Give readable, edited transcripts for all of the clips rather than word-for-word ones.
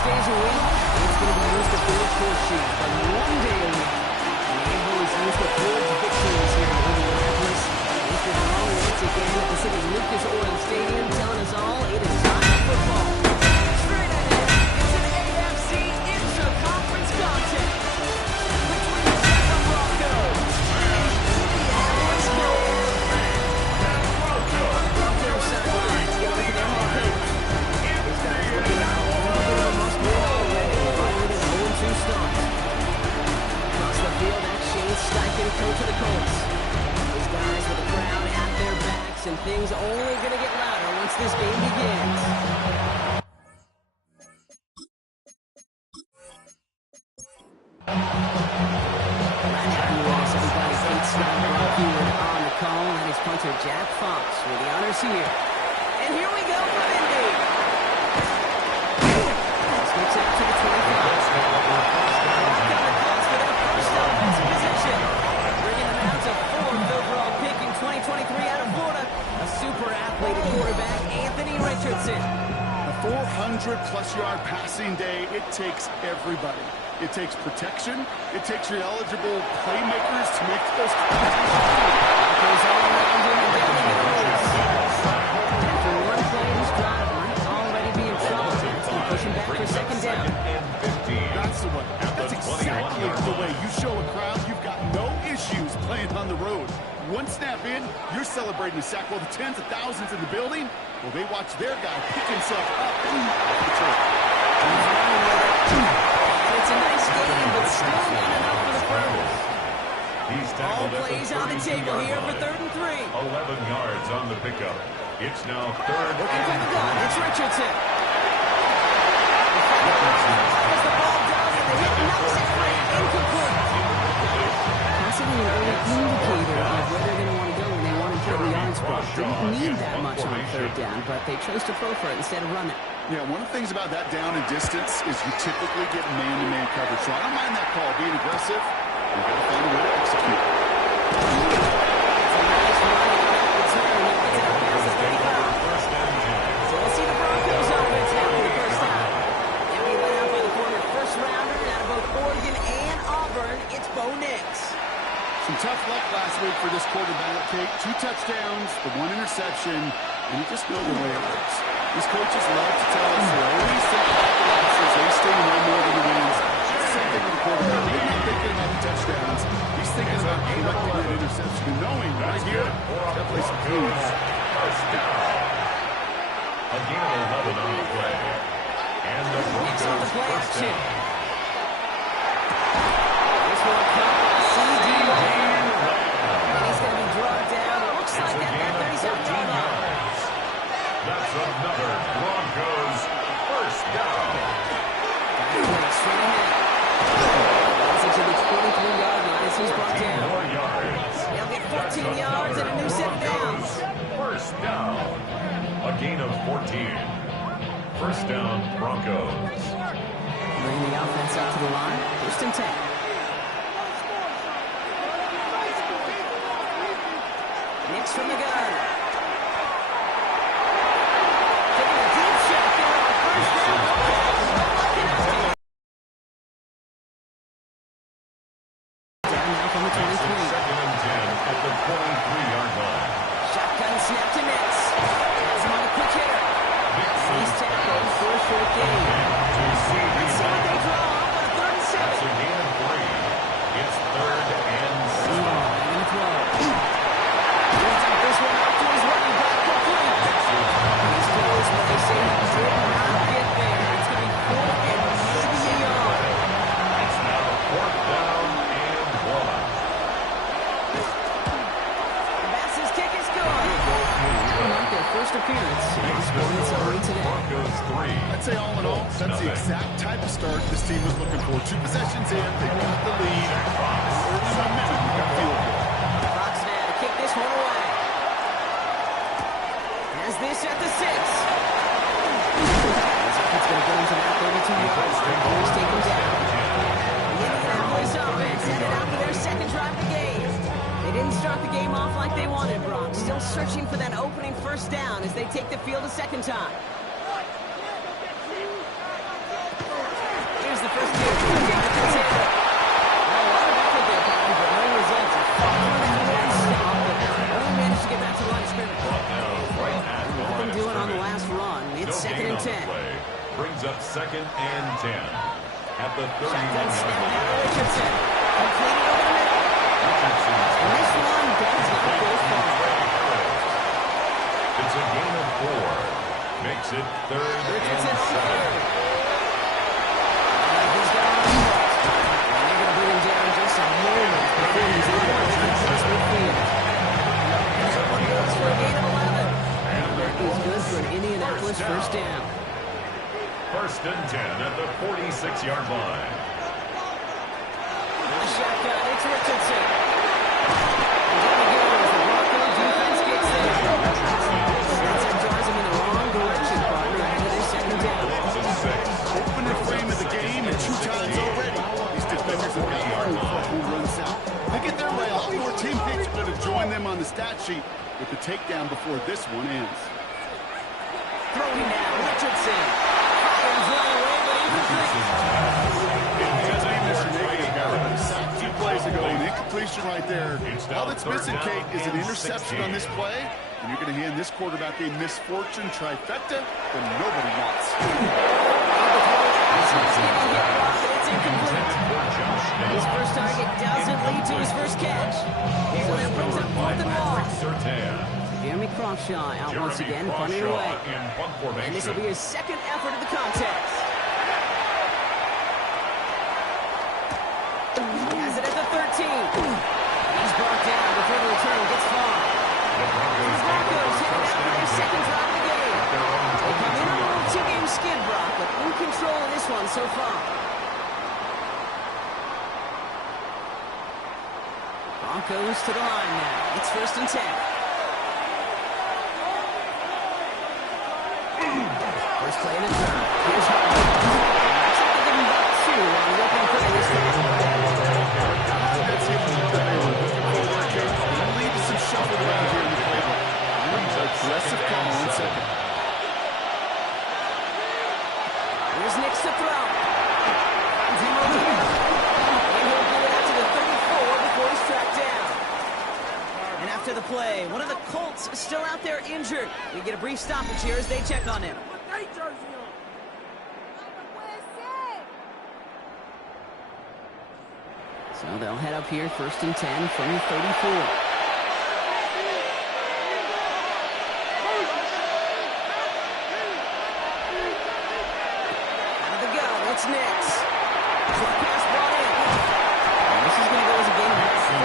days a week, it's going to be used to build court sheets. But one day a week, the anvil is used to forge victories here in Indianapolis. Mr. Long once again at the city's Lucas Oil Stadium telling us all it is time for football. Straight ahead, it's an AFC intra-conference contest between the Denver Broncos and Indianapolis Colts. Broncos sidelines get a look at their head coach. These guys looking at a little bit of a must-win already, right with an 0-2 start. Across the field, that's Shane Steichen, coach of the Colts. These guys with the crowd at their backs, and things only going to get louder once this game begins. Everybody, Pete Snyder on the call, and his punter Jack Fox with the honors here. And here we go for Indy. Sneaks out to the 25. Got the Colts for their first offensive possession. Bringing them out to 4th overall pick in 2023 out of Florida. A super athletic quarterback, Anthony Richardson. A 400-plus yard passing day, it takes everybody. It takes protection. It takes your eligible playmakers to make those catches. Goes all around him and down he goes. After one play, his drive might already be in trouble. It's going to push him back for second down. That's the way. That's exactly the way you show a crowd you've got no issues playing on the road. One snap in, you're celebrating a sack while the tens of thousands in the building, well, they watch their guy pick himself up. It's a nice game, but still not enough for the Colts. All plays on the table here for 3rd and 3. 11 yards on the pickup. It's now 3rd Looking for the gun. and It's Richardson. As the ball does, and the hit knocks it free. Incomplete. Possibly an early indicator of where they're going to want to go when they want to play the yards block. Didn't need that much on 3rd down, but they chose to throw for it instead of run it. Yeah, one of the things about that down and distance is you typically get man-to-man coverage. So I don't mind that call, being aggressive. You've got to find a way to execute. It's a nice run on that return. He gets it up past the 35. So we'll see the Broncos offense now for the first time. They'll be led out by the former first-rounder out of both Oregon and Auburn. It's Bo Nix. Some tough luck last week for this quarterback, Kate. 2 touchdowns, the 1 interception, and you just know the way it works. These coaches love to tell us they always think about the losses. They stay no more than the wins. Same thing with the quarterback. He's not thinking about the touchdowns. He's thinking about correcting that interception and knowing right here, that place is close. First down. A gain of 11 on the play. And the Broncos first down. This one caught by C.D. Lamb. And he's going to be dragged down. It looks like that 37-yard line. That's another Broncos first down. Straight ahead. Passage to the 23-yard line as he's brought down. 4 yards. He'll get 14 yards and a new set of downs. First down. A gain of 14. First down, Broncos. Bring the offense up to the line. 1st and 10. Nix from the gun. Taking a deep shot there on 1st down. Down now from the 23. Second and 10 at the 23-yard line. Shotgun snap to Nix. Has him on a quick hitter. He's tackled for a short gain. Let's see what they draw up on a 3rd and 7. That's a gain of 3. It's 3rd and 7. And throw. He'll take this one out to his running back complete. He's close, but they say he did not get there. It's going to be 4th and maybe a yard. It's now 4th down and 1. Bass's kick is good. Not their first appearance. He's scoring it summary today. Broncos 3. I'd say all in all, that's the exact type of start this team was looking for. 2 possessions in, they got the lead. Early momentum, you got to feel good. Fox now to kick this one away. Has this at the 6. It's going to get him to that 32 yards. He's taken down. The Indianapolis offense headed out for their second drive of the game. They didn't start the game off like they wanted, Brock. Still searching for that opening first down as they take the field a second time. first two. That's it. A lot of effort there, Patty, but no results. Only managed to get back to the line of scrimmage. Nothing doing on the last run. It's second and 10. Brings up second and 10. At the 31 Shotgun snap yard now to line. Richardson. Completed over the middle. And this one does not go far. It's a gain of 4. Makes it third Richardson and on 7. third. And he's got on the and they're going to bring him down just a moment before he's able to cross midfield. And that one goes for a gain of 11. That is good for an Indianapolis first down. First and 10 at the 46-yard line. The shotgun, it's Richardson. And there we go as the Bronco defense gets there. That drives him in the wrong direction, partner, ahead of their second down. Open the frame of the game and 2 times already. These defenders have got hard who runs out. They get their way, all four teammates are going to join them on the stat sheet with the takedown before this one ends. Throwing now, Richardson. Fires all the way, but Sacked 2 plays ago, an incompletion right there. All that's missing, Kate, is an interception on this play, and you're going to hand this quarterback a misfortune trifecta that nobody wants. It's incomplete. His first target doesn't lead to his first catch. So that brings up 4th and long. Jeremy Crawshaw out once again, punting away. And this will be his second effort of the contest. He has it at the 13. He's brought down before the return gets far. The Broncos headed out for their second drive of the game. They come in on a little 2-game skid, Brock, but in control of this one so far. Broncos to the line now. It's first and 10. First play in the drive. Here's Harden. Looks like they're giving back 2 on the open play this time. That's it. Leave some shuffle around here in the playbook. Aggressive call on second. Here's Nix to throw. Finds him over here. And he'll get it out to the 34 before he's tracked down. And after the play, one of the Colts still out there injured. We get a brief stoppage here as they check on him. So they'll head up here first and 10 from the 34. It's Nix. Quick pass brought in. And this is going to go as a game of 3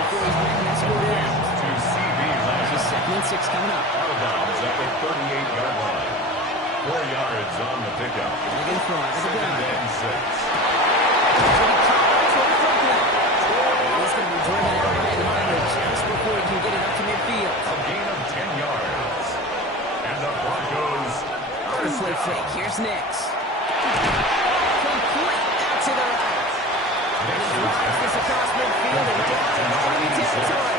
before he's making that score down. Just second and 6 coming up. Out of bounds at the 38-yard line. 4 yards on the pickup. Big in front. Second and 6. He's going to be driven out by the line just before he can get it up to midfield. A gain of 10 yards. And the Broncos. On a play fake. Here's Nix. Complete out to the right. And he drives this across midfield and down in enemy territory.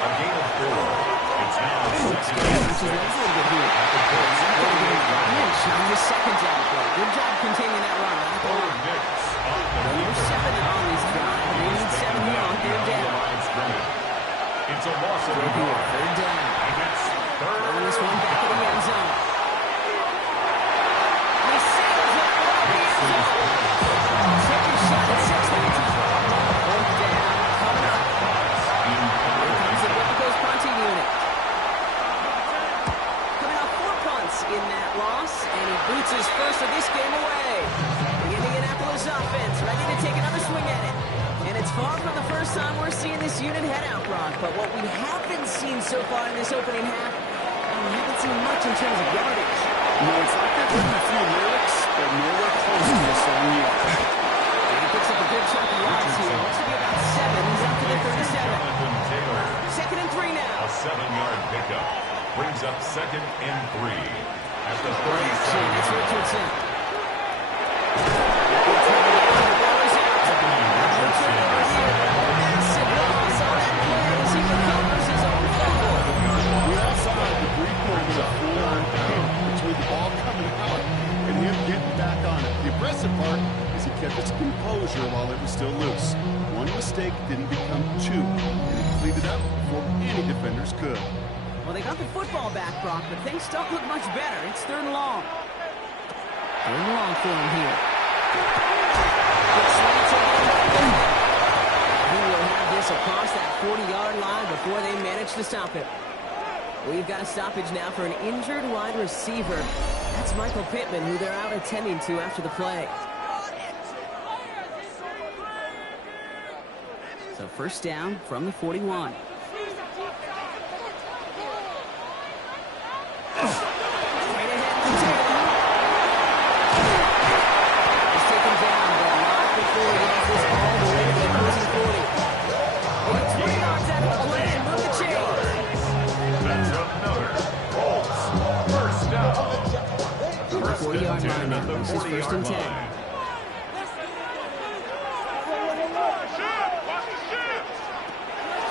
A gain of 4. It's now second and 6. On the second down play. Good job containing that run. Number 7 on this drive. They need 7 here on 3rd down. It's a loss of a yard. 3rd down. And it's third. Throwing this one back in the end zone. He sails it around the end zone. Second shot at 6 minutes. 4th down. Coming up. Here comes the Broncos punting unit. Coming off 4 punts in that loss, and he boots his first of this game away. The Indianapolis offense ready to take another swing at it. And it's far from the first time we're seeing this unit head out, Brock. But what we haven't seen so far in this opening half, we haven't seen much in terms of yardage. No, it's like they've written a few lyrics, but nowhere close to the song yet. And he picks up a good chunk of yards here. Looks to be about 7. He's up to the 37. Second and 3 now. A 7-yard pickup. Brings up second and 3. At the 37. It's Richardson. Massive loss on that play as he recovers his own fumble. We all saw the brief moment of full-on pain between the ball coming out and him getting back on it. The impressive part is mistake didn't become two, and he cleaned it up before any defenders could. Well, they got the football back, Brock, but things don't look much better. It's 3rd and long. 3rd and long for him here. He will have this across that 40-yard line before they manage to stop it. We've got a stoppage now for an injured wide receiver. That's Michael Pittman, who they're out attending to after the play. So 1st down from the 41. This is 1st and 10.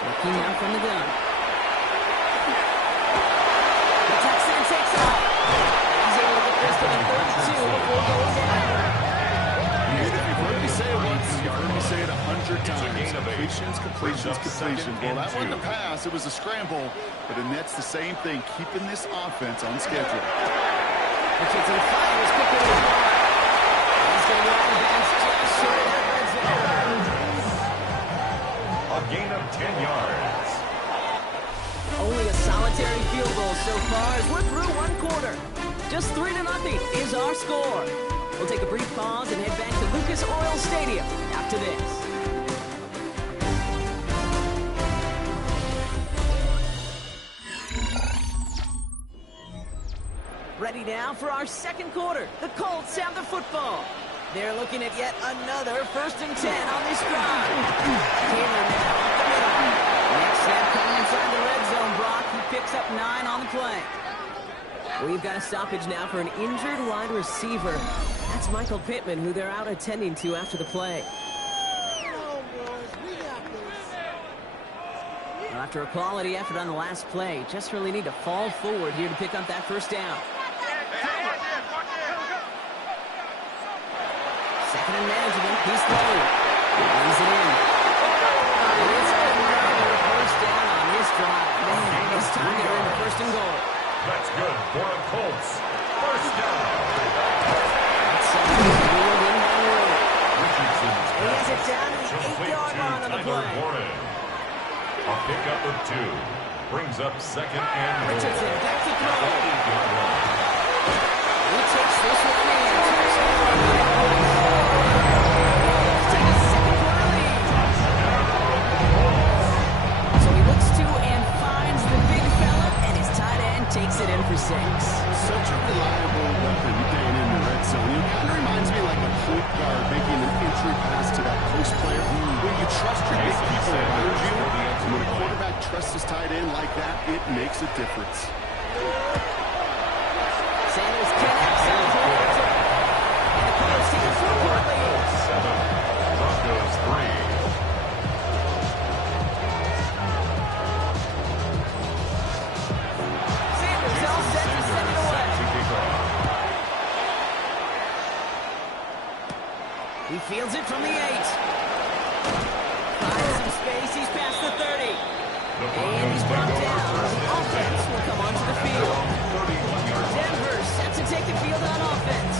Looking now from the gun. The Texan takes off. He's able to get this to the 32 before going down. You've heard me say it once, you've heard me say it 100 times. Completions. Well, that wasn't a pass, it was a scramble, but it nets the same thing, keeping this offense on schedule. Richardson fires quickly as well. He's going to go out of bounds just short of that red zone. A gain of 10 yards. Only a solitary field goal so far as we're through 1 quarter. Just 3-0 is our score. We'll take a brief pause and head back to Lucas Oil Stadium after this. Ready now for our 2nd quarter. The Colts have the football. They're looking at yet another 1st and 10 on this drive. Taylor now up the middle. Next snap coming inside the red zone, Brock. He picks up 9 on the play. We've got a stoppage now for an injured wide receiver. That's Michael Pittman, who they're out attending to after the play. Well, after a quality effort on the last play, just really need to fall forward here to pick up that 1st down. 2nd and management. He's throwing. He brings it in. And it's another 1st down on this drive. Man, this time they're in the 1st and goal. That's good for the Colts. 1st down. That's ruled in by rule. Richardson's He has it down to the complete 8-yard line on the Tyler play. Warren. A pickup of 2 brings up 2nd and goal. Richardson back to throw. 8-yard line. He takes this one in. Take a 2nd quarter lead. So he looks to and finds the big fella, and his tight end takes it in for 6. Such a reliable weapon getting in the red zone. It kind of reminds me like a point guard making an entry pass to that post player. When you trust your big people around you, and when a quarterback trusts his tight end like that, it makes a difference. Sanders connects and holds it. And the Colts take a 4-point lead. 7. Broncos 3. Sanders all set to send it away. He fields it from the 8. Finds some space. He's past the 30. And he's brought down. The offense will come onto the field. Denver set to take the field on offense.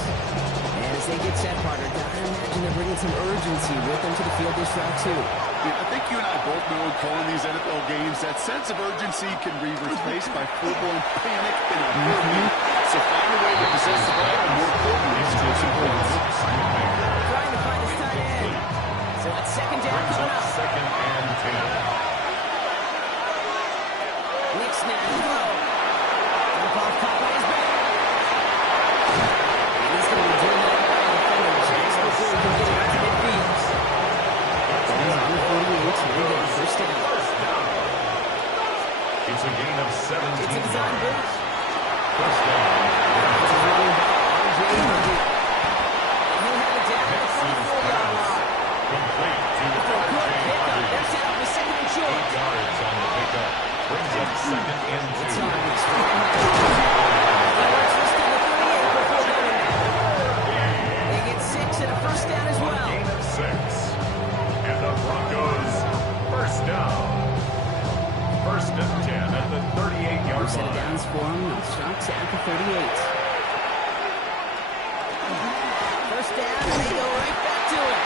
And as they get set, Carter, I imagine they're bringing some urgency with them to the field this drive, too. Yeah, I think you and I both know in calling these NFL games, that sense of urgency can be replaced by full-blown panic in a heartbeat. So find a way to possess the ball and more importantly, score some points. Trying to find his tight end. So it's 2nd down coming up. 2nd and 10. Nick snap, throw. Dump off caught by his back. And he's going to be driven out by the defender just before he can get it to midfield. He's on the 48. Here we go, 1st down. It's a gain of 17 It's a design yards. blitz. 1st down. It's a running back, R.J. He'll have it down at the 44-yard line. Complete to Good set of line. downs for him. Starts at the 38. First down, and they go right back to it.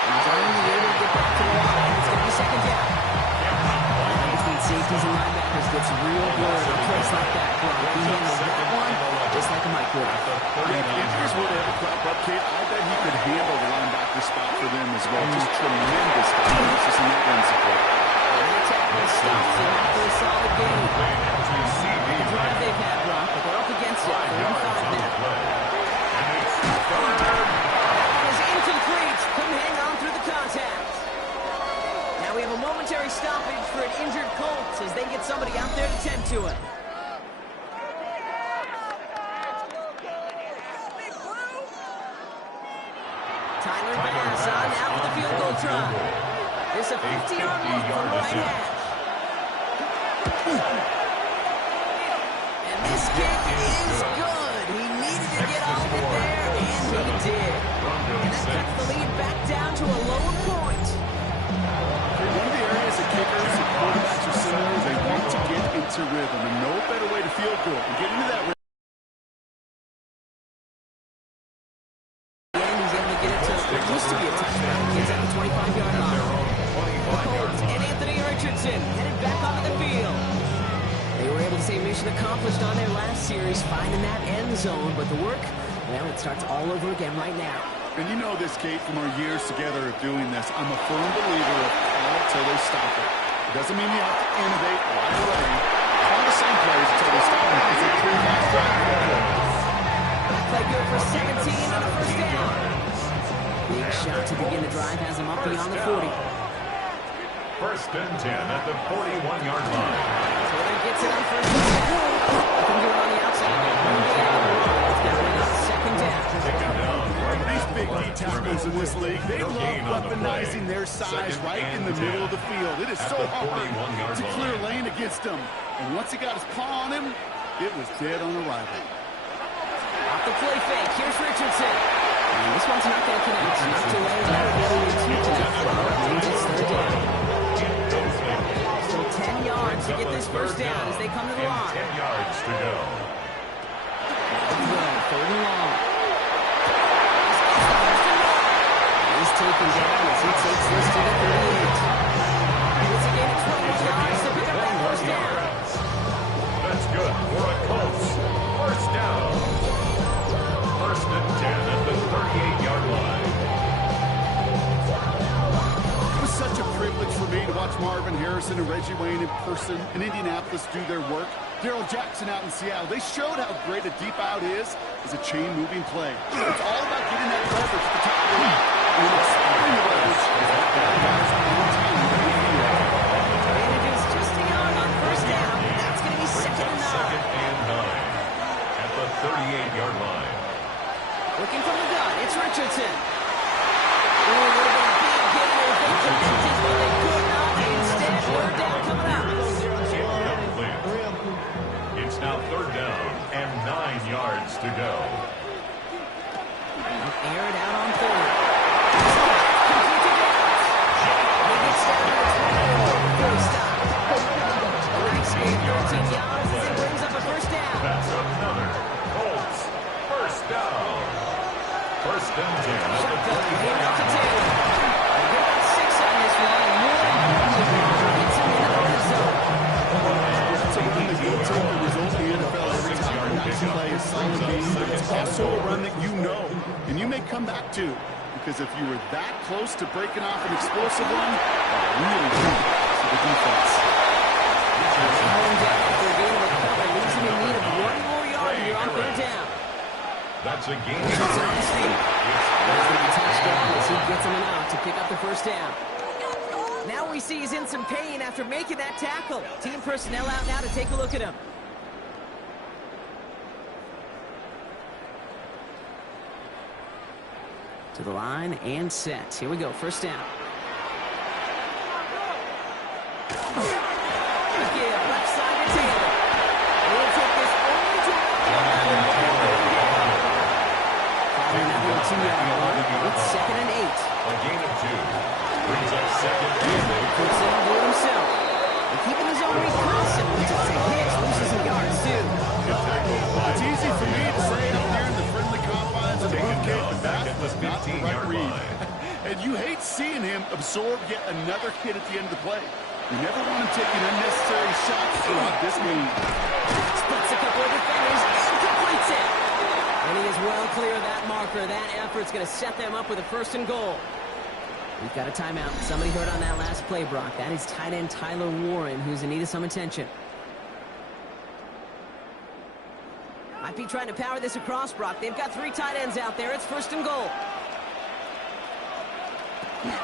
And finally able to get back to the line. It's going to be second down. Between safeties and linebackers gets real blurred on plays like that. He handles that one just like a mic would. Yeah, if injuries were to ever crop up, Kate, I bet he could handle the linebacker spot for them as well. Just tremendous analysis in that run support. And the tackle stops him after a solid game. The drive they've had, Brock, but they're up against it. They're on 5 now. That is incomplete. Couldn't hang on through the contact. Now we have a momentary stoppage for an injured Colts as they get somebody out there to tend to it. Tyler Bass on out for the field goal try. It's a 50-yard look from right hash. And this kick is good. He needed to get all of it there, and he did. And that cuts the lead back down to a lower point. One of the areas that kickers and quarterbacks are similar, they want to get into rhythm, and no better way to feel good and get into that rhythm. He's able to get it to what used to be a touchdown. Gets at the 25-yard line. The Colts and Anthony Richardson headed back onto the field. They were able to say mission accomplished on their last series, finding that end zone. But the work, well, it starts all over again right now. And you know this, Kate, from our years together of doing this, I'm a firm believer of call it till they stop it. It doesn't mean you have to innovate right away. Call the same plays until they stop it. It's a three-match drive. Play good for 17 and a first down. Big shot to begin the drive has him up beyond the 40. First and 10 at the 41-yard line. Taylor gets it on first and 10. Looking good on the outside. It's got it on second down. These big D tackles in this league, they love weaponizing their size right in the middle of the field. It is so hard to clear lane against them. And once he got his paw on him, it was dead on arrival. Off the play fake, here's Richardson. And this one's not going to connect. Not to Larry, not really to connect. It's third down. Still 10 yards to get this first down as they come to the line. 10 yards to go. Third and long. He's taken down as he takes this to the 38. It's a gain of 12 yards to pick up that first down. That's good for a Colts. First down. First and 10 at the 38-yard line. It was such a privilege for me to watch Marvin Harrison and Reggie Wayne in person in Indianapolis do their work. Darrell Jackson out in Seattle. They showed how great a deep out is as a chain-moving play. It's all about getting that leverage at the top of the line. And exploring the leverage as that ball guys on the team. Advantages just a yard on first down. That's going to be second and 9. Second and 9 at the 38-yard line. Looking from the gun, it's Richardson. Oh, a little bit of big gain there. They connected, but they could not. Instead, third down coming up. Incomplete. It's now third down and 9 yards to go. Air it out on third. Complete to Downs. He gets down to the 24 before he stops. A nice gain, 13 yards as it brings up a first down. That's another Colts first down. First and 10 at the Shotgun, hand off to 40-yard line. Taylor. They get about 6 on this one. More importantly, gets him into the red zone. It's a run that will take the result in the NFL every time. Nice play, a solid game, but it's also a run that you know, and you may come back to, because if you were that close to breaking off an explosive one, really good to the defense. Calling down after a gain of a couple, losing in need of one more yard here on third down. That's a gain. It's on his feet. There's the touchdown as he gets him out to pick up the first down. Now we see he's in some pain after making that tackle. Team personnel out now to take a look at him. To the line and set. Here we go, first down. Again, left side to Taylor. And he'll take this only to following that one 2-yard line. It's second and 8. A gain of 2. Brings up second and 8. Puts it on board himself. And keeping his own read constant. He takes a hit, loses some yards not the right read. And you hate seeing him absorb yet another hit at the end of the play. You never want him taking unnecessary shots throughout this game. Splits a couple of defenders and completes it. And he is well clear of that marker. That effort's going to set them up with a 1st and goal. We've got a timeout. Somebody hurt on that last play, Brock. That is tight end Tyler Warren, who's in need of some attention. Might be trying to power this across, Brock. They've got 3 tight ends out there. It's 1st and goal. Taylor.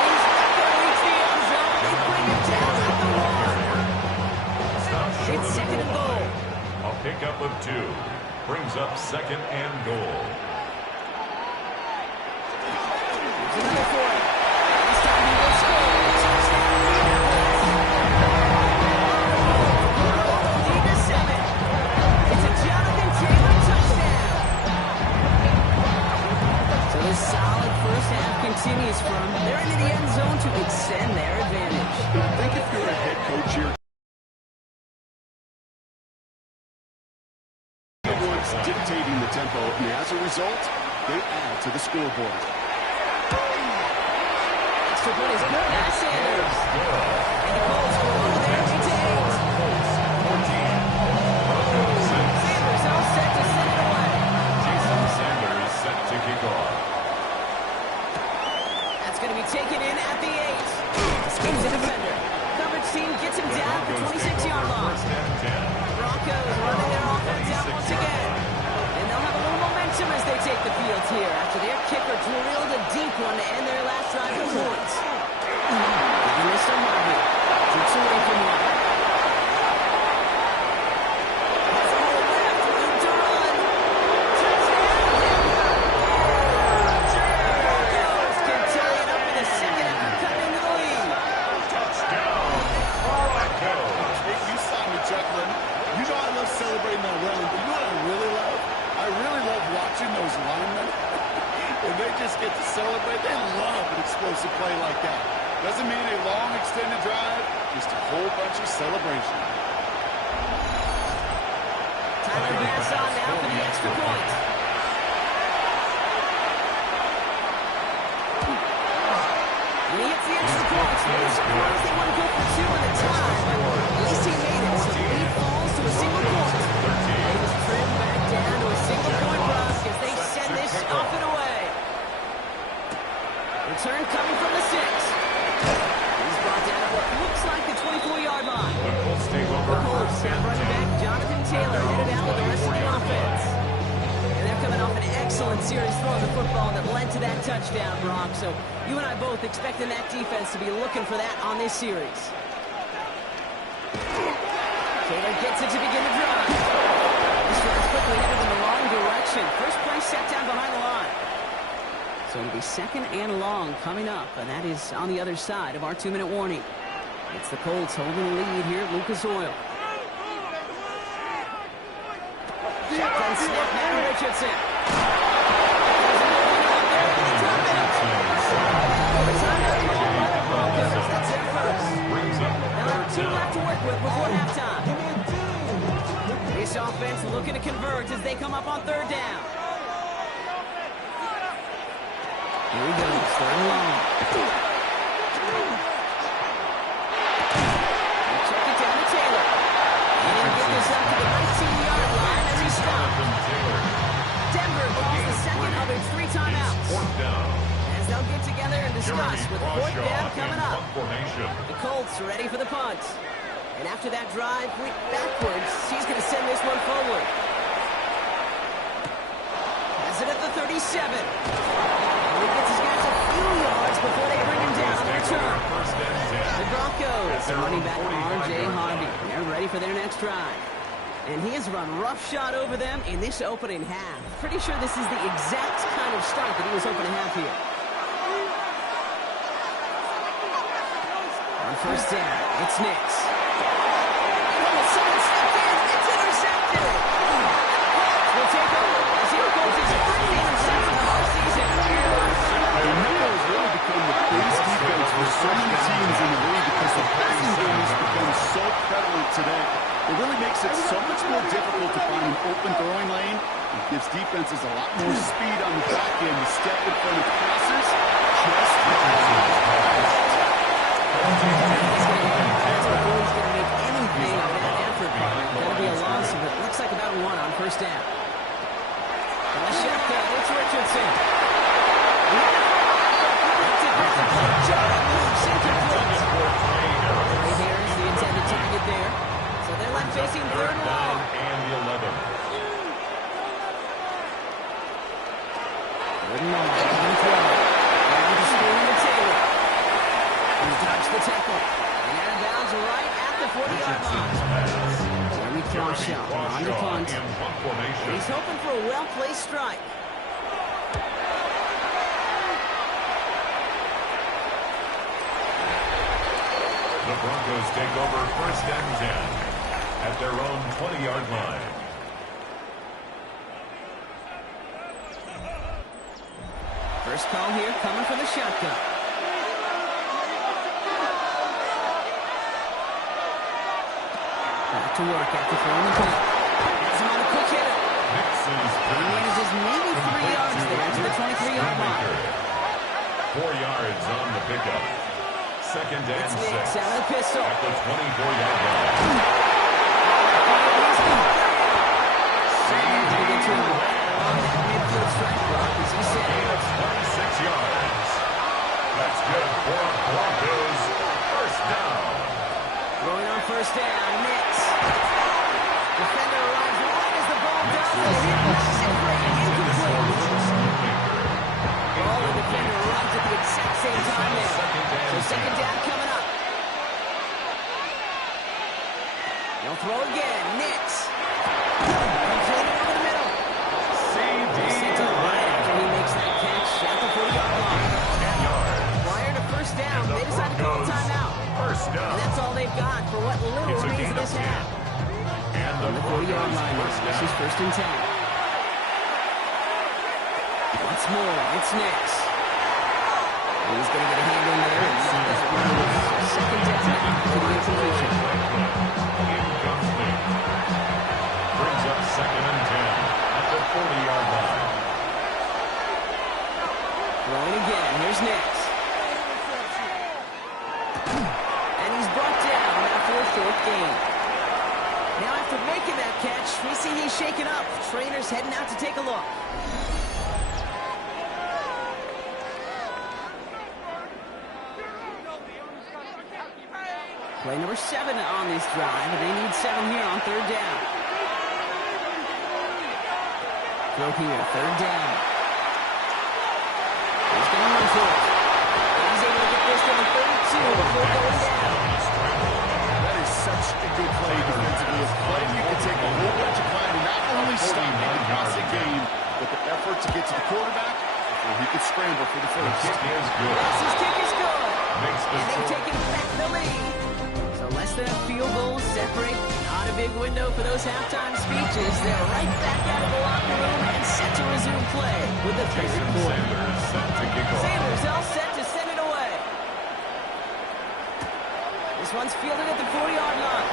He's not going to reach the end zone. They bring him down at the 1. It's 2nd and goal. A pickup of 2 brings up 2nd and goal. Here's another 4. This time he will score. Touchdown. Lead to 7. It's a Jonathan Taylor touchdown. So this solid first half continues from they're into the end zone to extend their advantage. I think if you're a head coach here, dictating the tempo, and as a result, they add to the scoreboard. Extra point is good. That's Sanders. And the Colts go over there to 8. Sanders all set to send it away. Jason Sanders set to kick off. That's going to be taken in at the 8. Escapes the defender. Coverage team gets him down at the 26-yard line. Broncos running their offense out once again. And they'll have a little momentum as they take the field here after their kicker drilled a deep one to end their last drive with points. Mr. Harvey keeps away from one. Has a hole left, room to run. Touchdown! Broncos can tie it up in the 2nd after cutting into the lead. Touchdown, Broncos. You saw me chuckling. You know I love celebrating that run, but you know what I really love? I really love watching those linemen. And they just get to celebrate. They love an explosive play like that. Doesn't mean a long extended drive, just a whole bunch of celebration. Tyler Bass on now for the extra point. And he hits the extra point. Really surprised they wouldn't go for 2 in the time, but at least he made it. So the lead falls to a single point. They just trimmed back down to a single point rush as they send this off and away. Return coming from the 6. He's brought down at what looks like the 24-yard line. The Colts take over. The Colts have running back Jonathan Taylor headed out with the rest of the offense. And they're coming off an excellent series throwing the football that led to that touchdown, Brock. So you and I both expecting that defense to be looking for that on this series. Taylor gets it to begin the drive. This drive's quickly headed in the wrong direction. First play set down behind the line. So it'll be 2nd and long coming up, and that is on the other side of our 2-minute warning. It's the Colts holding the lead here at Lucas Oil. Shotgun snap, Matt Richardson. That's it first. They'll have 2 left to work with before halftime. This offense looking to convert as they come up on 3rd down. Here he goes, 3rd and long. They check it down to Taylor. And he'll get this up to the 19-yard line as he stopped. Denver calls the 2nd of its 3 timeouts. As they'll get together and discuss with 4th down coming up. The Colts are ready for the punt. And after that drive went backwards, he's going to send this one forward. Has it at the 37. He gets his guys a few yards before they bring him down on the return. The Broncos are running back R.J. Harvey. They're ready for their next drive. And he has run roughshod over them in this opening half. Pretty sure this is the exact kind of start that he was hoping to have here. On 1st down, it's Nix. Someone stepped in. It's intercepted. We'll take over as he goes his 3rd interception of the whole season. The Nix has really become the base defense for so many teams in the league because the passing game has become so prevalent today. It really makes it so much more difficult to find an open throwing lane It gives defenses a lot more speed on the back end to step in front of passes. Just He's going to make anything of that effort, partner. That'll be a loss, but it looks like about one on first down. And the shotgun, it's Richardson. That's a great play. Jordan moves incomplete. Right here is the intended target there. So they're left facing third and long. And the 11. Third and long. On throw. Down to screen to Taylor. He's dodged the tackle. And out of bounds right at the 40-yard line. Jeremy Crawshaw on the punt. He's hoping for a well-placed strike. The Broncos take over first and 10 at their own 20-yard line. First call here coming for the shotgun. Back to work after throwing the punt. Has him on a quick hitter. He manages maybe 3 yards there to the 23-yard line. 4 yards on the pickup. Second and It's 6 Nix out of the pistol. at the 24-yard line. Going to get to him on that midfield strike block, as he said. 26 yards. That's good for Broncos. First down. Throwing on first down, Nix. Defender arrives right as the ball down the hit. Knocks it free, incomplete. Ball and defender arrives at the exact same time there. So second down coming up. They'll throw again, Nix. Completed over the middle. He's sent to the right after he makes that catch at the 40-yard line. 10 yards. Prior to first down, they decide to call a timeout. First down. And that's all they've got for what little It's a remains gain of of this 10. half. And On the 40-yard line, first this down. is first and 10. Once more, it's Nix. He's going to get a hand in there and knock that one loose. Second down to the incompletion. Incomplete. Brings up second and 10 at the 40-yard line. Throwing again. Here's Nix. And he's brought down after a short gain. Now after making that catch, we see he's shaken up. Trainer's heading out to take a look. Play number 7 on this drive, and they need 7 here on third down. Throw here, third down. He's going to run for it. He's able to get this to the 32 before going down. That is such a good play defensively. A play you can take a whole bunch of time and not only stop the passing game, but the effort to get to the quarterback before he could scramble for the first. Kick is good. Yes, his kick is good. Makes the And they've score. taken back the lead. So less than a field goal separate. Not a big window for those halftime speeches. They're right back out of the locker room and set to resume play with the third quarter. Sanders set to kick off. Sanders all set to send it away. This one's fielded at the 40-yard line.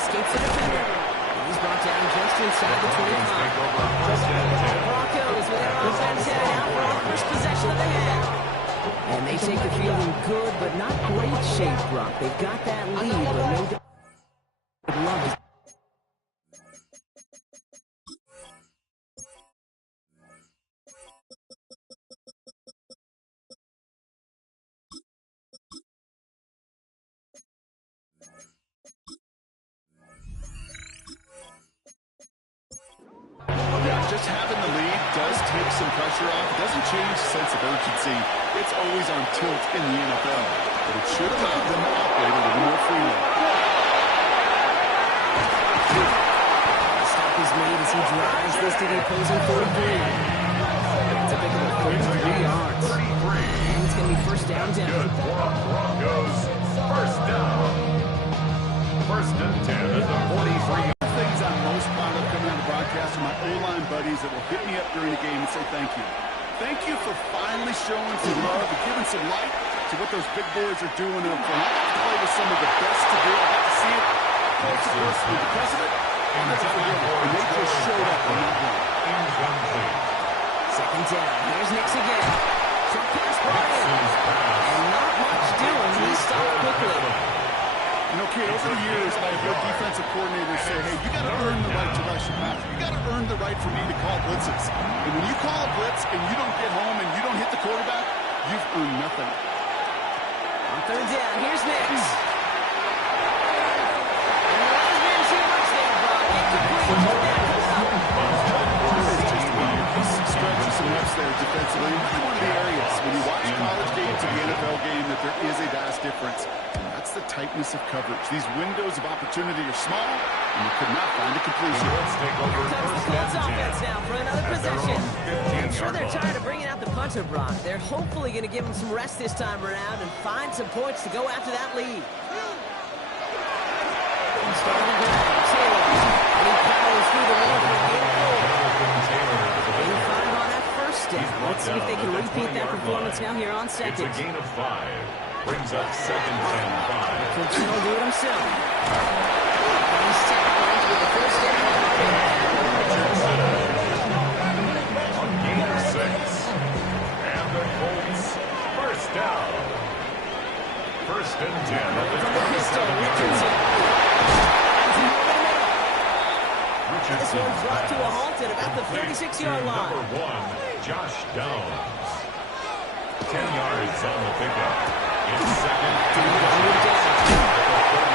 Escapes the defender. And he's brought down just inside the 25. Take over first and 10. Broncos with their offense headed out for our first possession of the half. And they take the field in good but not great shape, Brock. They've got that lead, but no doubt. Love it. Yeah, just having the lead does take some pressure off. It doesn't change the sense of urgency. It's always on tilt in the NFL. But it should allow them to operate a little more freely. Stop is made as he drives this to the opposing 43. It's a big of a 33 yards. 33. And it's going to be first down. Good for Broncos. First down. First and 10 at the 43. Things I'm most proud of coming on the broadcast are my O-line buddies that will hit me up during the game and say thank you. Thank you for finally showing some love and giving some light to what those big boys are doing up front. I got to play with some of the best to do. I got to see it close to close with the president. I'll never forget it. And they just showed up on that one. incomplete. Second down. Here's Nix again. Short pass brought in. And not much doing. He stopped quickly. You know, kid, over the years, I've heard defensive coordinators say, hey, you got to earn the right to rush the passer. You got to earn the right for me to call blitzes. And when you call a blitz and you don't get home and you don't hit the quarterback, you've earned nothing. On third down, here's Nix. And the last man too much there, Brock. Incomplete. Stretches some reps there defensively. One of the areas when you watch college game to the NFL game that there is a vast difference. And that's the tightness of coverage. These windows of opportunity are small, and you could not find a completion. Let's take over Here comes the first Colts and 10. offense now for another possession. I'm sure they're 15-yard tired of bringing out the punter, Brock. They're hopefully going to give him some rest this time around and find some points to go after that lead. Starting to grab Taylor. And he powers through the middle for a game four. 85 on that first down. Let's see if they can repeat that performance now here on It's second. a gain of 5. Brings up second and 5. Coaching will do it himself. And he's tackled with the first down. On gain of 6. And the Colts first down. First and 10 at the From the pistol, 27. Richardson. This Richardson one's brought to a halt at about the 36-yard line. Number 1, Josh Downs. 10 yards on the pickup. It's second and 10.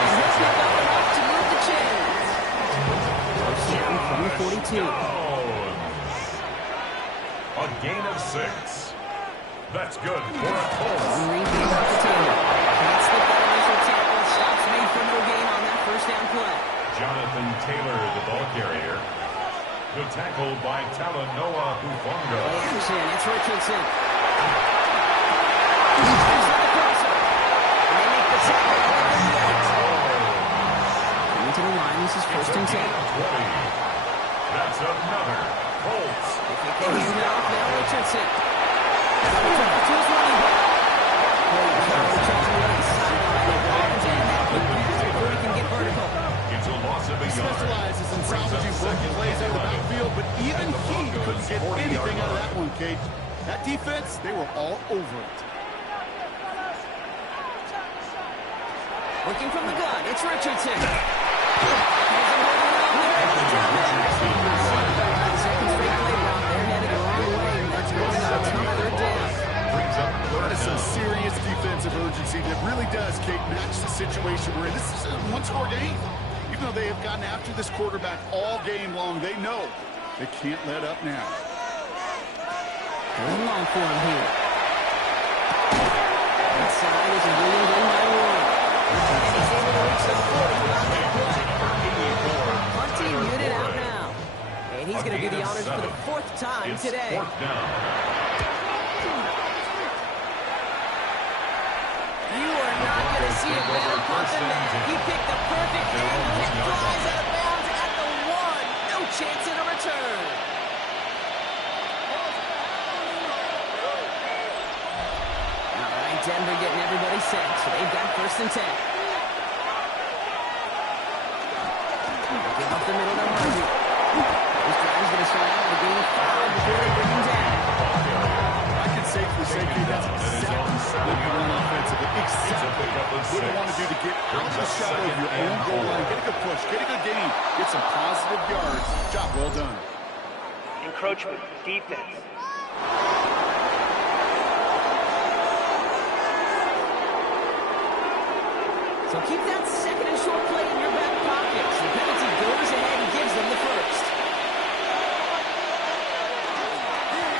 To move the chains. First down from the 42. Downs. A gain of 6. That's good for a Colts. One read here off the table. Can't slip that initial tackle. Stops made for no gain on that first down play. Jonathan Taylor, the ball carrier. The tackle by Talanoa Hufanga. Action, it's Richardson. He's on the crosser. And they make the tackle at the net. Into the line, this is first and 10. 20. That's another Colts. They kick the hand off, now Richardson. To his running back. Charlie tries to run sideline. The Browns and that quick pass before he can get vertical. It's a loss of a He yard. specializes in salvaging broken plays out of the backfield, but even he couldn't get anything out of that one, Kate. That defense, they were all over it. Looking from the gun, it's Richardson. That is some serious defensive urgency that really does, Kate, match the situation we're in. This is a one-score game. Even though they have gotten after this quarterback all game long, they know they can't let up now. Going long for him here. Inside is a Williams in by one. And he's able to reach the 40 on that play. Punting unit out now. And he's going to do the honors for the 4th time It's today. 4th down. You are not going to see a better punt than that. He picked the perfect angle and it flies out of bounds at the 1. No chance at a return. All right, Denver getting everybody set, so they've got first and 10. Give up the middle to Murphy. This drive's going to start out with a gain of 5 before they bring him down. I can safely say, Kate, that's exactly what you want offensively. Exactly what you want to do to get out of the shadow of your own goal line. Get a good push, get a good gain, get some positive yards. Job well done. Encroachment, defense. So keep that second and short play in your back pocket. So the penalty goes ahead and gives them the first.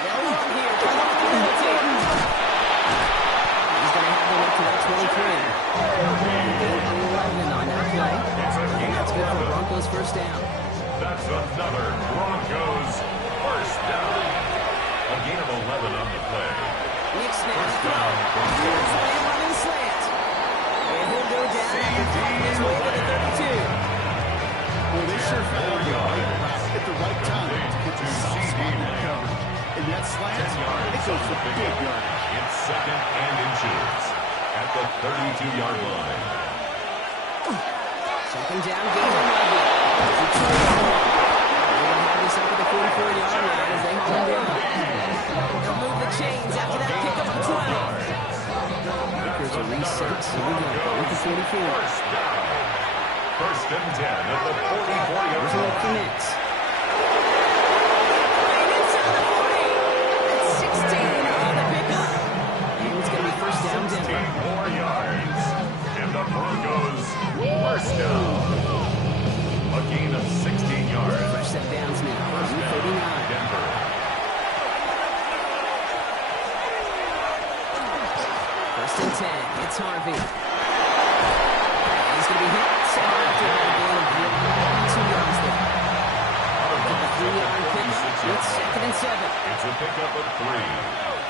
They'll run here, come up with the penalty. He's going to have them up to that 23. 11 on that play. And that's good for Broncos first down. That's another Broncos first down. A gain of 11 on the play. Nick snap. First down, Broncos. Slam running slant. And he'll go down his way to the 32. Well, they sure found the right pass at the right time to get the soft spot in that coverage. And that slant, it goes for big yardage. It's second and inches at the 32-yard line. Second down, gain of 11. They're going to have this up at the 44-yard line. 36. Here we go. With the 44. First down. First and 10 at the 44-yard Here's a look for line. Knicks. Right inside the 40. That's 16 on the pickup. And it's going to be first down, 16 Denver. more yards. And the Broncos, first down. A gain of 16 yards. Fresh set downs now. First down, 39. Denver. First and 10. It's Harvey. He's going to be hit. So after a gain of 2 yards there. A 3-yard pickup. It's second and 7. It's a pickup of 3.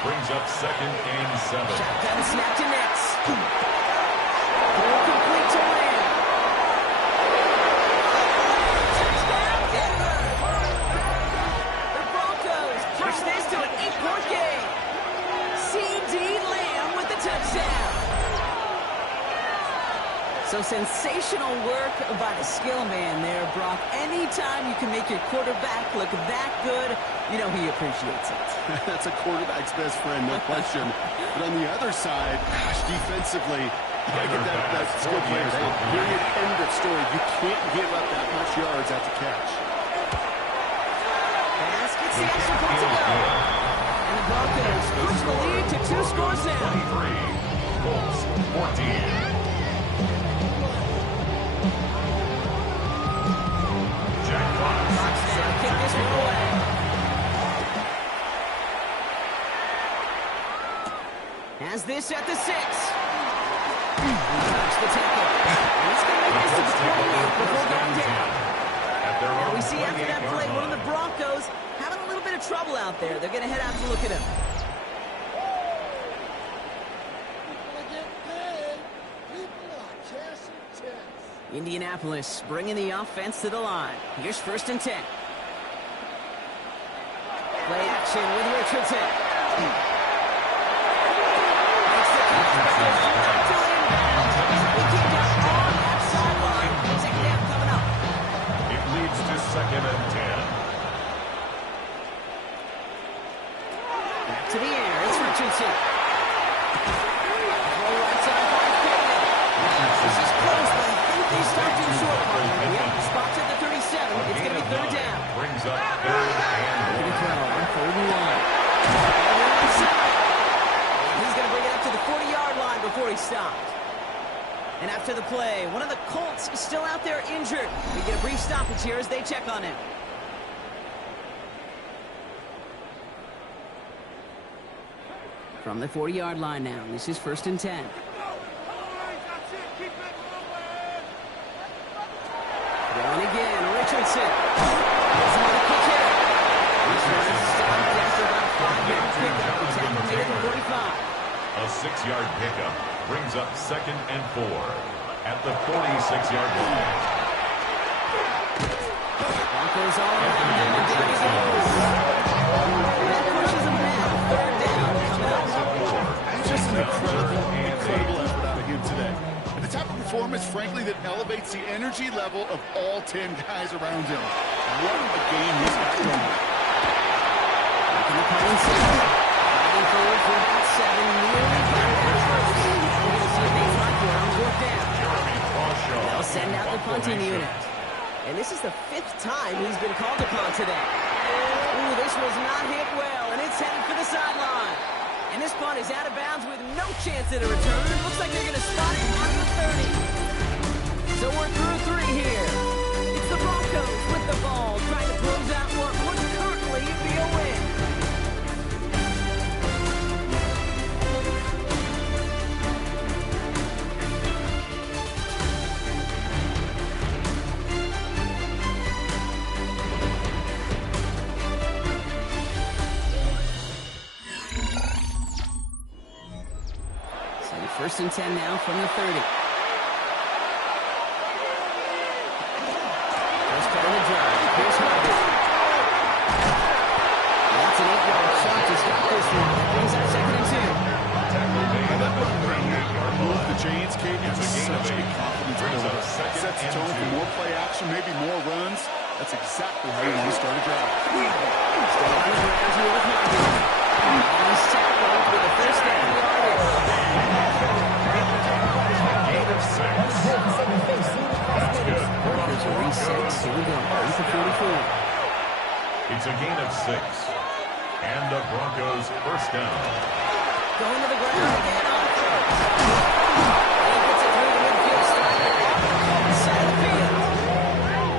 Brings up second and 7. Shotgun snap to Nix. Throw complete to Lamb. Touchdown, Denver! The Broncos push this to an 8-point game. C.D. Lamb with the touchdown. So sensational work by the skill man there, Brock. Anytime you can make your quarterback look that good, you know he appreciates it. That's a quarterback's best friend, no question. But on the other side, gosh, defensively, you got to get that skill players. Period, end of story. You can't give up that much yards after catch. Pass gets the extra point to go. And the Broncos push the lead to 2 scores now. 23. Colts, 14. Jack Fox. Kick this one away. Has this at the 6. Touch the tackle. He's going to make this to the 28 before going down. Now we see after that play, one of the Broncos having a little bit of trouble out there. They're going to head out to look at him. Indianapolis bringing the offense to the line. Here's first and 10. Play action with Richardson. Makes the catch, but goes right to inbound. He came down on that sideline. Second down coming up. It leads to second and 10. Back to the air. It's Richardson. Throw right side by Pittman. This is close, but I think they stopped him short. Yep, spots at the 37. It's going to be third down. Brings up third and Good one. throw on third and 1. He's going to bring it up to the 40-yard line before he stopped. And after the play, one of the Colts is still out there injured. We get a brief stoppage here as they check on him. From the 40-yard line now, this is first and 10. Going again, Richardson. There's another quick hit. Richardson stopped after about 5-yard pickup. The tackle made it to 45. A 6-yard pickup brings up second and 4 at the 46-yard line. Broncos all around him, and down he goes. And that pushes him now. Third down coming up. Just an incredible effort out of him today. And the type of performance, frankly, that elevates the energy level of all 10 guys around him. What a game he's got going. Making the punt inside. Moving forward for about 7. Nearly got that first. We're going to see if they punt here on fourth down. They'll send out the punting unit. And this is the 5th time he's been called upon today. Ooh, this was not hit well, and it's headed for the sideline. And this punt is out of bounds with no chance at a return. It looks like they're going to spot it at the 30. So we're through 3 here. It's the Broncos with the ball, trying to close out what would currently be a win. First and 10 now from the 30. First cut of the drive. Here's Harvey. That's an 8-yard shot. He's got this one. That brings out second and 2. Move the chains, Kate. It's such a confidence builder. Sets the tone for more play action, maybe more runs. That's exactly how you want to start a drive. Stay on the ground here with Harvey. And he's tackled with the first down yardage. 6. That's good. Here's a reset. Here we go. 44. It's a gain of 6. And the Broncos first down. Going to the ground again on third. And he gets it through the midfield striker. Inside the field.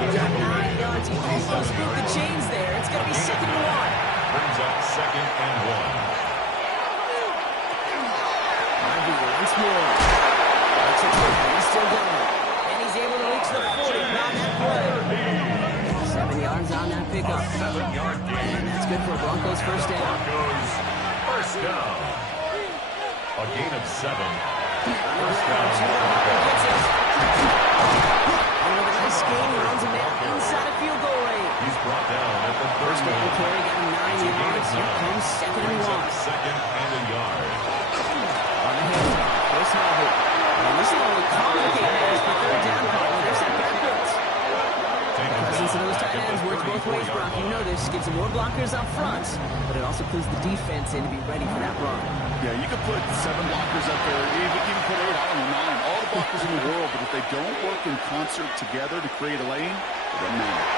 He's got 9 yards. He almost moved the chains there. It's going to be 2nd and 1. Brings up 2nd and 1. Once more. It's a kick. He's still going. And he's able to reach the 40 on that play. 7 yards on that pickup. 7-yard gain. And that's good for Broncos first down. Broncos first down. A gain of 7. First down. Gets it. And with a nice gain, he runs him down inside a field goal range. He's brought down at the First down carry, got him 9 yards. Here comes 2nd and 1. 2nd and a yard. On the handoff, first have it. And this will only complicate matters for 3rd down, partner. There's that backwards. Presence of those tight ends works both ways, Brock. You know this. Gives them more blockers up front, but it also clues the defense in to be ready for that run. Yeah, you could put 7 blockers up there, even put 8, I don't know, 9, all the blockers in the world, but if they don't work in concert together to create a lane, it doesn't matter.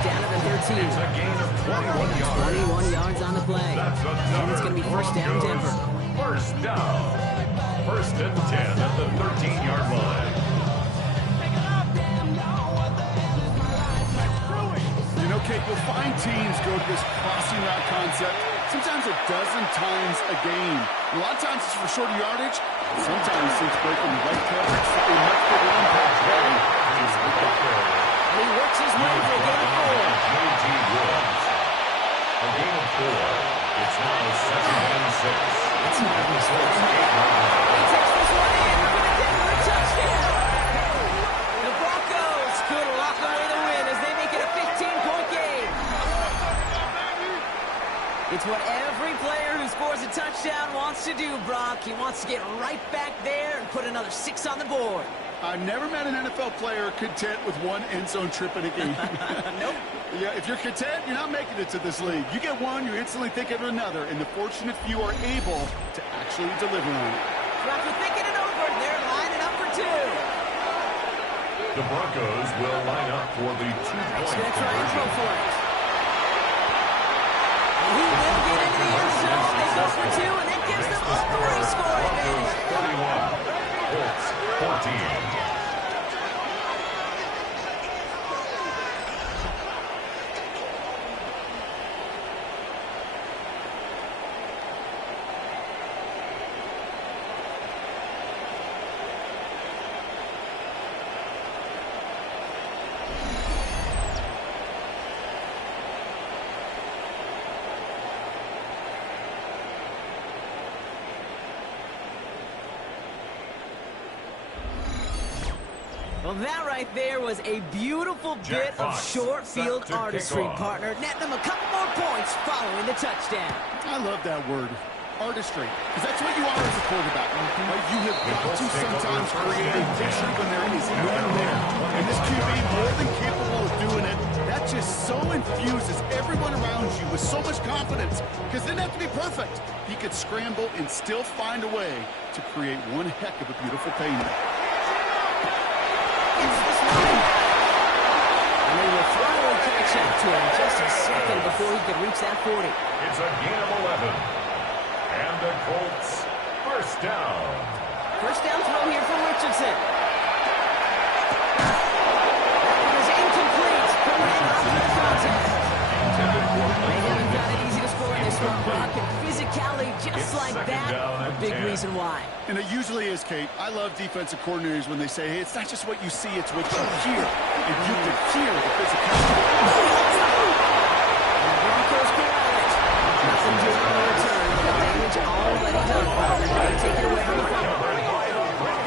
Down at the 13. It's a gain of 21 yards. 21 yards on the play. And it's going to be first down, Denver. First down. 1st and 10 at the 13-yard line. You know, Kate, you'll find teams go to this crossing route concept sometimes a dozen times a game. A lot of times it's for shorter yardage. Sometimes it's breaking the right coverage for a much bigger impact. And he works his way for a gain of 4. J.G. Woods. A gain of 4. It's now 2nd and 6. It's not a mistake. He takes this one in for the Denver touchdown. The Broncos could lock away the win as they make it a 15-point game. It's what every player who scores a touchdown wants to do, Brock. He wants to get right back there and put another 6 on the board. I've never met an NFL player content with one end zone trip in a game. Nope. Yeah, if you're content, you're not making it to this league. You get one, you instantly think of another, and the fortunate few are able to actually deliver on it. After thinking it over, they're lining up for 2. The Broncos will line up for the 2-point He's going to try and conversion. go for it. And he will get into the end zone. They go for 2, and that gives them a 3-score advantage. 41. Colts 14. Well, that right there was a beautiful bit of short field artistry, partner. Netting them a couple more points following the touchdown. I love that word, artistry, because that's what you are as a quarterback. Right? You have got to sometimes create a picture when there is none there. And this QB, more than capable of doing it, that just so infuses everyone around you with so much confidence, because it didn't have to be perfect. He could scramble and still find a way to create one heck of a beautiful payment. And they will throw a catch out to him just a second before he could reach that 40. It's a gain of 11. And the Colts first down. First down throw here from Richardson. That one is incomplete. Couldn't hang on to the contact. They haven't got it easy to score in this one, Brock. And physicality just like that, a big reason why. And it usually is, Kate. I love defensive coordinators when they say, hey, it's not just what you see, it's what you hear. And you can hear the physicality. And the Broncos go at it. Nothing doing on the return, but the damage already done. They take it away from the fumble.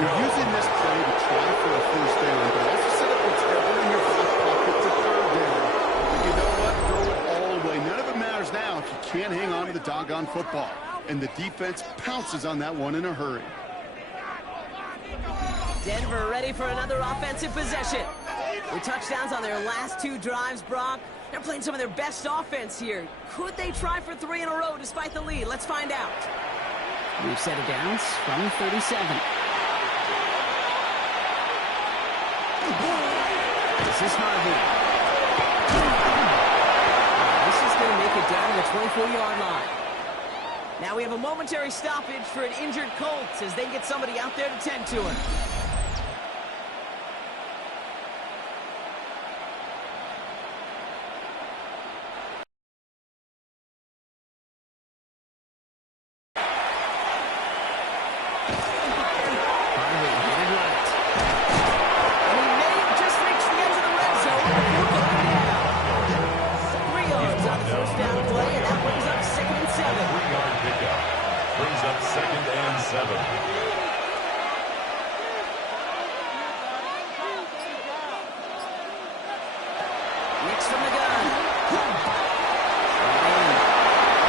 You're using this play to try for a first down, but also set up what's ever in your back pocket to 3rd down. But you know what? Throw it all away. None of it matters now if you can't hang on to the doggone football. And the defense pounces on that one in a hurry. Denver ready for another offensive possession. With touchdowns on their last 2 drives, Brock, they're playing some of their best offense here. Could they try for 3 in a row despite the lead? Let's find out. We've set it down from 37. This is Harvey. This is going to make it down to the 24-yard line. Now we have a momentary stoppage for an injured Colts as they get somebody out there to tend to him. Mix from the gun.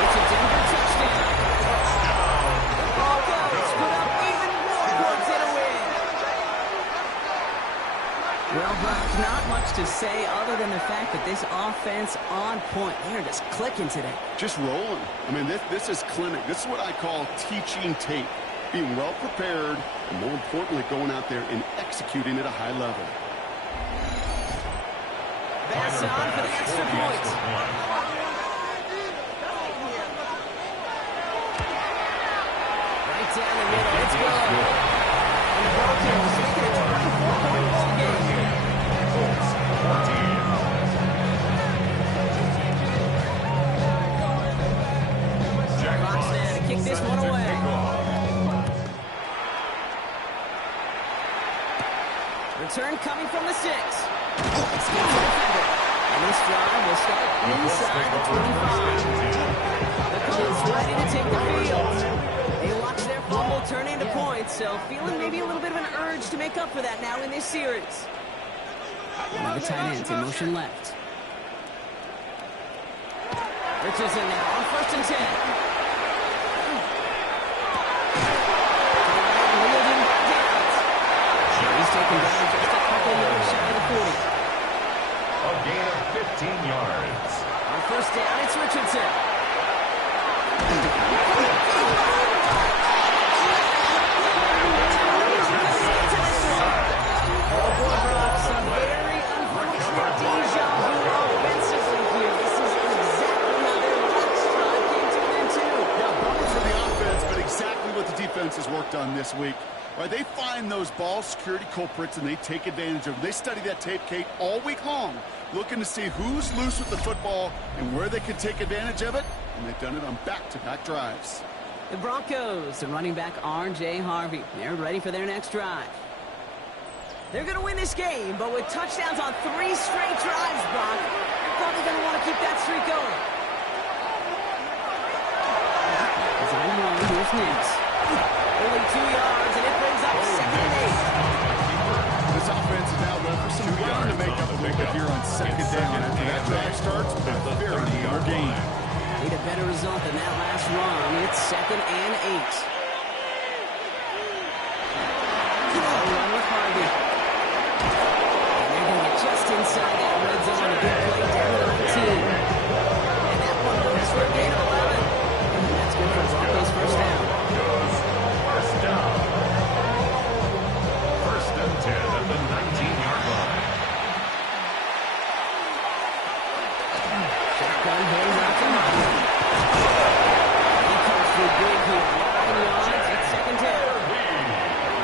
It's a Denver touchdown. The Broncos put up even more points in a win. Well, Brock, not much to say other than the fact that this offense on point. They're just clicking today. Just rolling. I mean, this is clinic. This is what I call teaching tape. Being well prepared, and more importantly, going out there and executing at a high level. Pass on for the extra point. Right down the middle. Let's go. And the Broncos make it a 24-point ball game. Fox now to kick this one away. Return coming from the 6. Escapes the defender. And this drive will start inside the 25. The Colts ready to take the field. They watch their fumble turn into points, so feeling maybe a little bit of an urge to make up for that now in this series. One of the tight ends in motion left. Richardson now on 1st and 10. He's taken down just a couple yards shy of the 40. A gain of 15 yards. On 1st down, it's Richardson. Oh, boy, Brock, some very unfortunate deja vu offensively here. This is exactly how their last drive came to an end, too. Yeah, bummer for the offense, but exactly what the defense has worked on this week. Right, they find those ball security culprits and they take advantage of them. They study that tape, Kate, all week long, looking to see who's loose with the football and where they can take advantage of it, and they've done it on back-to-back drives. The Broncos, the running back R.J. Harvey, they're ready for their next drive. They're going to win this game, but with touchdowns on 3 straight drives, Brock, they're probably going to want to keep that streak going. As I run, here's Nix. Only 2 yards, and it brings up 2nd and 8. This offense is now left for some ground to make up a little bit here on 2nd down. After that drive starts, a very narrow game. Need a better result than that last run. It's 2nd and 8. Run with Harvey. And they're going to get just inside that red zone on a big play down to 19. And that one goes for a gain of 11. That's good for Broncos' 1st down. First down. 1st and 10 at the 19-yard line. Shotgun hands out to Harvey. He comes through big here. 9 yards at 2nd down.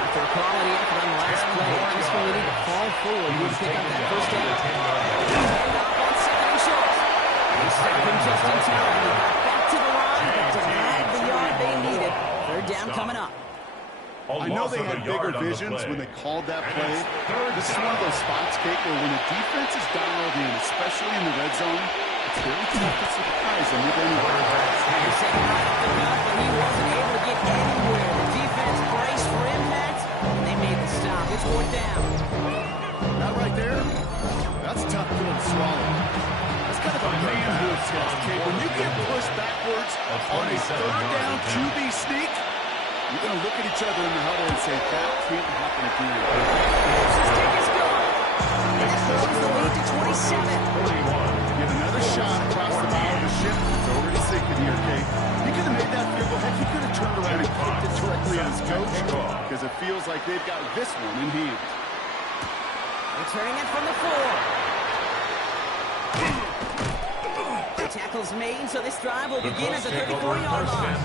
After a quality effort on the last play, just when we need to fall forward, we pick up that 1st down. And up on 2nd and short. They stop him just in time. He got back to the line, but denied the yard they needed. 3rd down coming up. I know they had bigger visions when they called that play. This is one of those spots, Kate, where when the defense is dialed in, especially in the red zone, it's very tough to surprise them with anywhere. He set him right off the cuff, and he wasn't able to get anywhere. The defense braced for impact, and they made the stop. It's 4th down. That right there, that's a tough pill to swallow. That's kind of a manhood test, Kate. When you get pushed backwards on a 3rd down QB sneak, you're going to look at each other in the huddle and say, that can't happen again. This kick is gone. And that grows the lead to 27. 41. Get another shot across the bow of the ship. It's already sinking here, Kate. He could have made that field goal. Heck, he could have turned around and kicked it directly at his coach, because it feels like they've got this one in hand. Returning it from the 4. The tackle's made, so this drive will begin at the 34-yard line.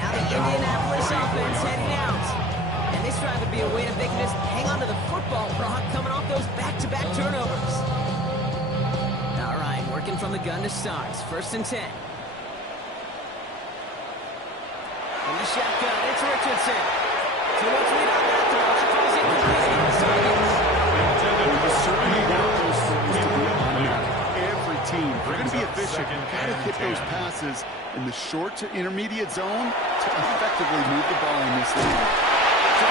Now the Indianapolis offense heading out. And this drive would be a way to make this hang on to the football, Brock, coming off those back-to-back turnovers. All right, working from the gun to start. 1st and 10. From the shotgun, it's Richardson. So let's read on that throw. That throws incomplete. You certainly want those throws to be automatic. Every team, if they're going to be efficient, you've got to hit those passes in the short to intermediate zone to effectively move the ball in this league. And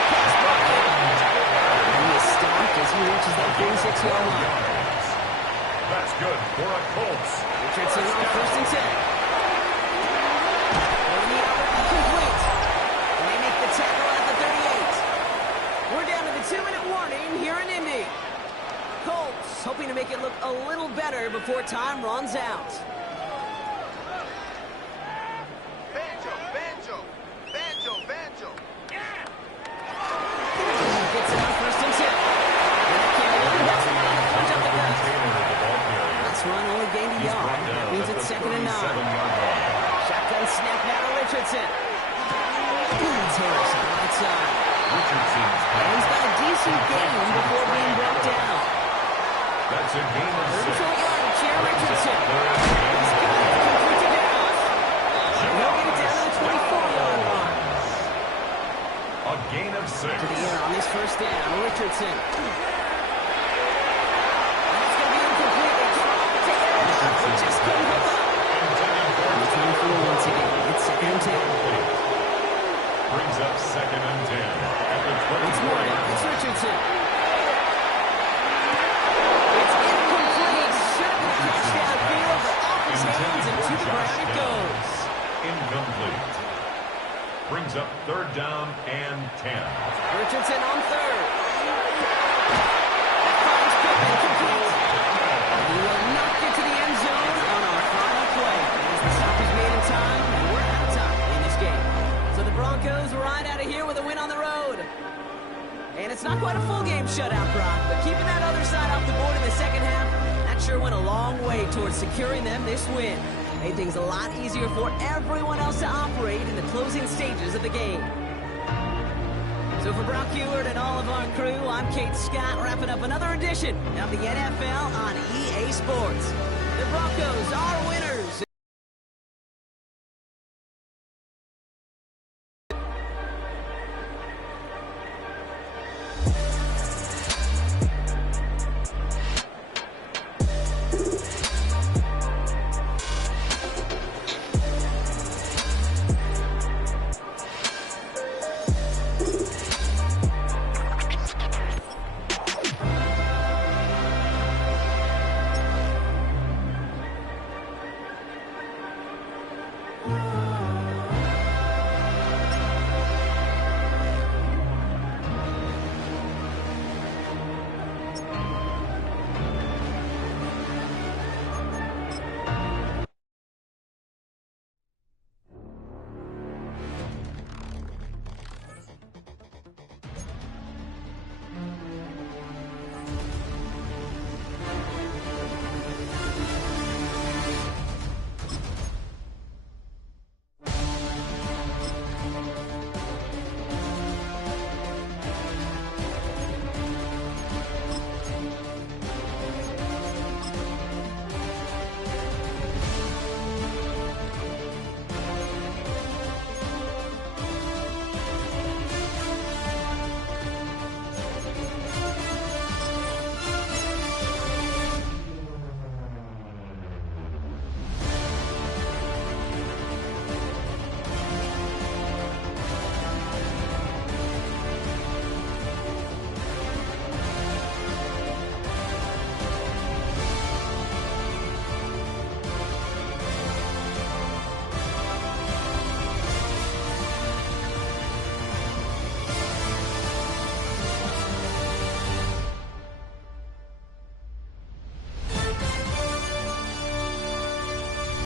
he is stopped as he reaches that 36-yard line. That's good for a Colts. Richardson on 1st and 10. Complete. And they make the tackle at the 38. We're down to the 2-minute warning here in Indy. Colts hoping to make it look a little better before time runs out. Banjo, banjo, banjo, banjo. Gets it on 1st and 10. Let's run only gained a yard. That means it's 2nd and 9. Shotgun snap now to Richardson. It's Harris on the outside. And he's got a decent game before being brought down. That's a gain of 6. Short yardage here, Richardson. He's got it. Complete to Harris. And he'll get it down to the 24-yard line. A gain of 6. To the air on this 1st down, Richardson. That's going to be incomplete. They try to Harris, but just couldn't hook up. On the 24 once again. It's 2nd and 10. Brings up 2nd and 10. At the 20. Once more now, it's Richardson. It's incomplete. Should have been a catch downfield, but off his hands and to the ground it goes. Incomplete. Brings up 3rd down and 10. Richardson on 3rd. That finds Pittman complete. He will not get to the end zone on our final play. As the stop is made in time, and we're out of time in this game. So the Broncos ride out of here with a win on the road. And it's not quite a full game shutout, Brock, but keeping that other side off the board in the 2nd half, that sure went a long way towards securing them this win. Made things a lot easier for everyone else to operate in the closing stages of the game. So for Brock Heward and all of our crew, I'm Kate Scott, wrapping up another edition of the NFL on EA Sports. The Broncos are winners.